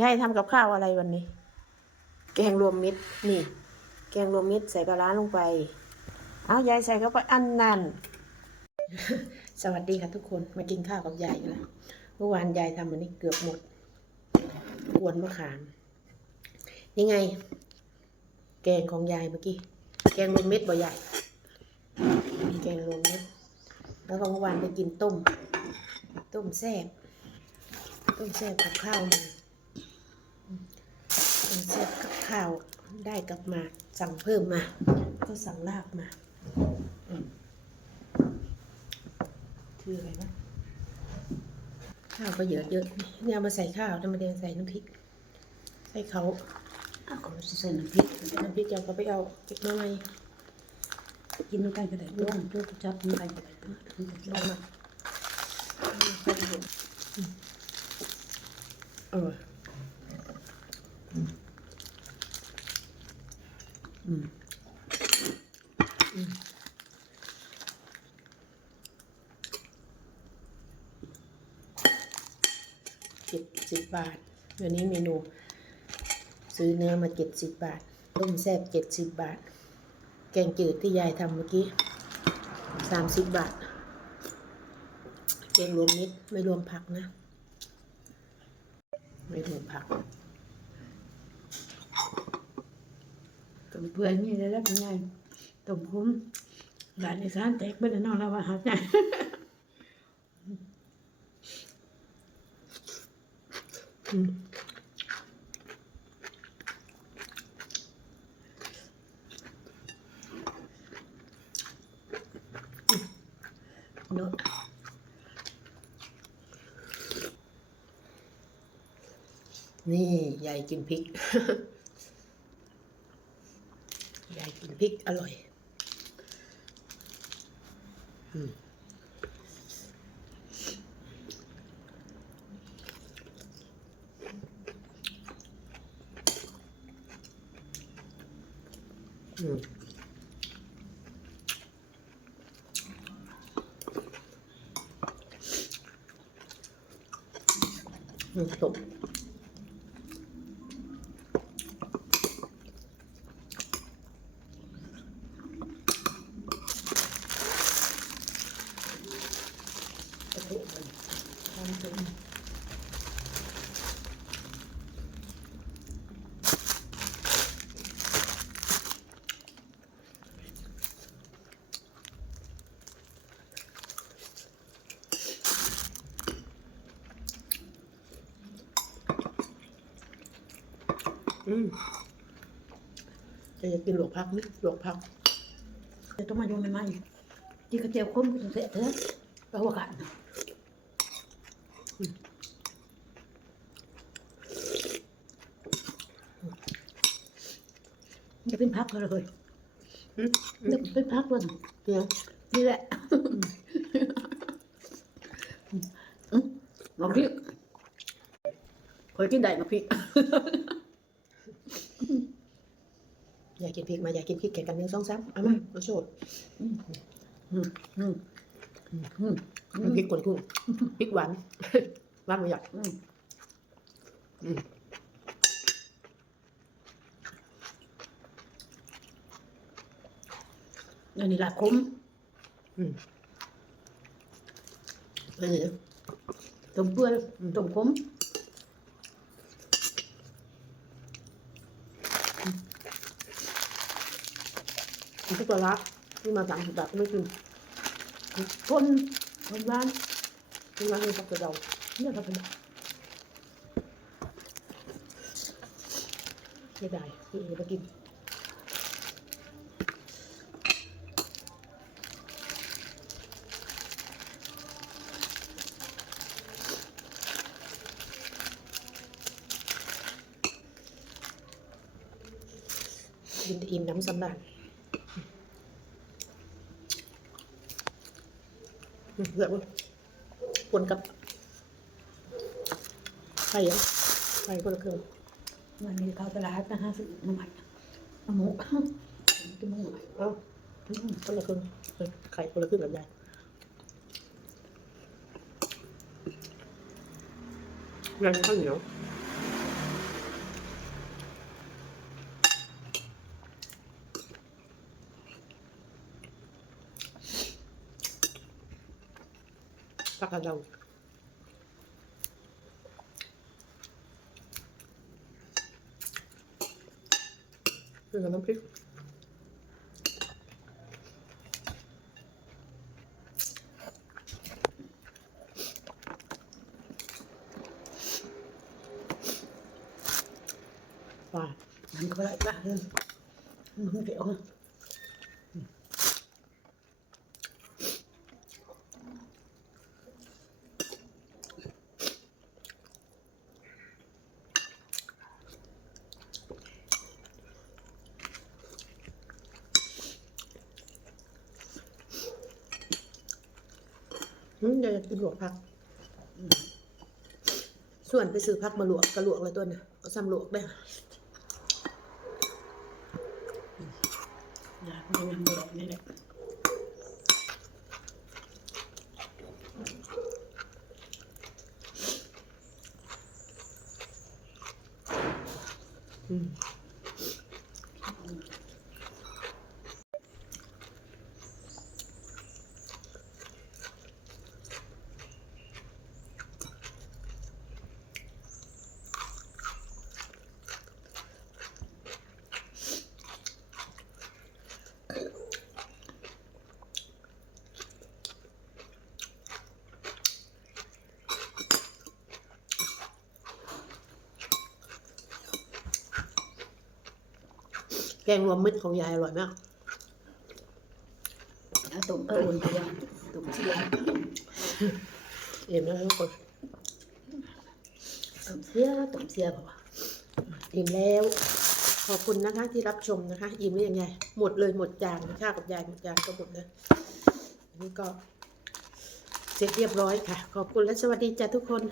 ยายทำกับข้าวอะไรวันนี้ แกงรวมมิตรนี่ แกงรวมมิตรใส่ปลาร้าลงไป เอายายใส่เข้าไปอันนั้นสวัสดีค่ะทุกคนมากินข้าวกับยายกันแล้วเมื่อวานยายทำวันนี้เกือบหมดกวนมะขามนี่ไง แกงของยายเมื่อกี้แกงรวมมิตรบ่ยายแกงรวมมิตรแล้วก็เมื่อวานไปกินต้ม ต้มแซ่บต้มแซ่บกับข้าวมา ต้มแซ่บกับข้าวได้กลับมาสั่งเพิ่มมา ก็สั่งลาบมาอืมคืออะไรวะข้าวก็เยอะเยอะๆเนี่ยเอามาใส่ข้าวแล้วมาเดนใส่น้ำพริก ใส่เขาอ้าวก็สิใส่น้ำพริกน้ำพริกเราก็ไปเอาเก็บมาใหม่กินด้วยกันก็ได้ด้วยด้วยจับด้วยกันก็ได้ด้วยด้วยกันก็เอาได้มาเอออื จ็ดสิบบาทเดี๋ยวนี้เมนู ซื้อเนื้อมาเจ็ดสิบบาท ต้มแซ่บเจ็ดสิบบาท แกงจืดที่ยายทำเมื่อกี้สามสิบบาท แกงรวมมิตรไม่รวมผักนะ ไม่รวมผักก็เพื่อนนี่ได้แล้วเป็นไงต้มคุ้มร้านในร้านแตกไปแล้วนองเราว่าหาใจ อืม เนอะนี่ยายกินพริก ยายกินพริกอร่อย อืม อืมอืมตบ อืมจะอยากกินหลวกพักไหมหลวกพักจะต้องมาดูใหม่ๆที่กระเจียวคุ้มก็เสร็จเถอะเพราะว่ากันจะเป็นพักเลยอืมจะเป็นพักวันเนี่ยนี่แหละอืมมาพริกคอยกินได้มาพริก อยา กกินพริกมาอยากกินพริกแข่งกันหนึ่งสองสามเอามามาโชดอืมอืมอืมอืมมันพริกกวนกุ้งพริกหวานหวานไม่อยากอืมอืมอันนี้ละคุ้มอืมเออต้มเปื่อยต้มคุ้ม พริกปลาร้าที่มาสั่งแบบไม่กินคนคนบ้านที่ร้านนี้สักกระเดาเนี่ยก็เป็นไม่ได้ที่อื่นไปกินกินอิ่มน้ำสำราญอืม เลือกมั้ยปนกับไข่อะไข่คนละครึ่งวันนี้เข้าตลาดนะฮะซื้อน้ำมันน้ำหมูกินหมูหน่อยเอ้าอืมคนละครึ่งเออไข่คนละครึ่งกับยายยายข้าวเหนียว ผักกระเดาคือกับน้ำพ ริกว่ามันก็ได้บ้างมึงเดี๋ยวอืมเดี๋ยวจะกินหลวกผัก ส่วนไปซื้อผักมาหลวกกระลวกเลยตัวน่ะก็ซ้ำหลวกได้อยากมันยังบอกนี่แหละอืม แกงรวมมิตรของยายอร่อยมากเอาตุ่มเอออุ่นตัวตุ่มเสียเอ็มแล้วทุกคนตุ่มเสียตุ่มเสียบอกว่าอิ่มแล้ว ขอบคุณนะคะที่รับชมนะคะ อิ่มหรือยังไง หมดเลยหมดจานข้าวกับยายหมดจานก็หมดนะอันนี้ก็เสร็จเรียบร้อยค่ะ ขอบคุณและสวัสดีจ้ะทุกคน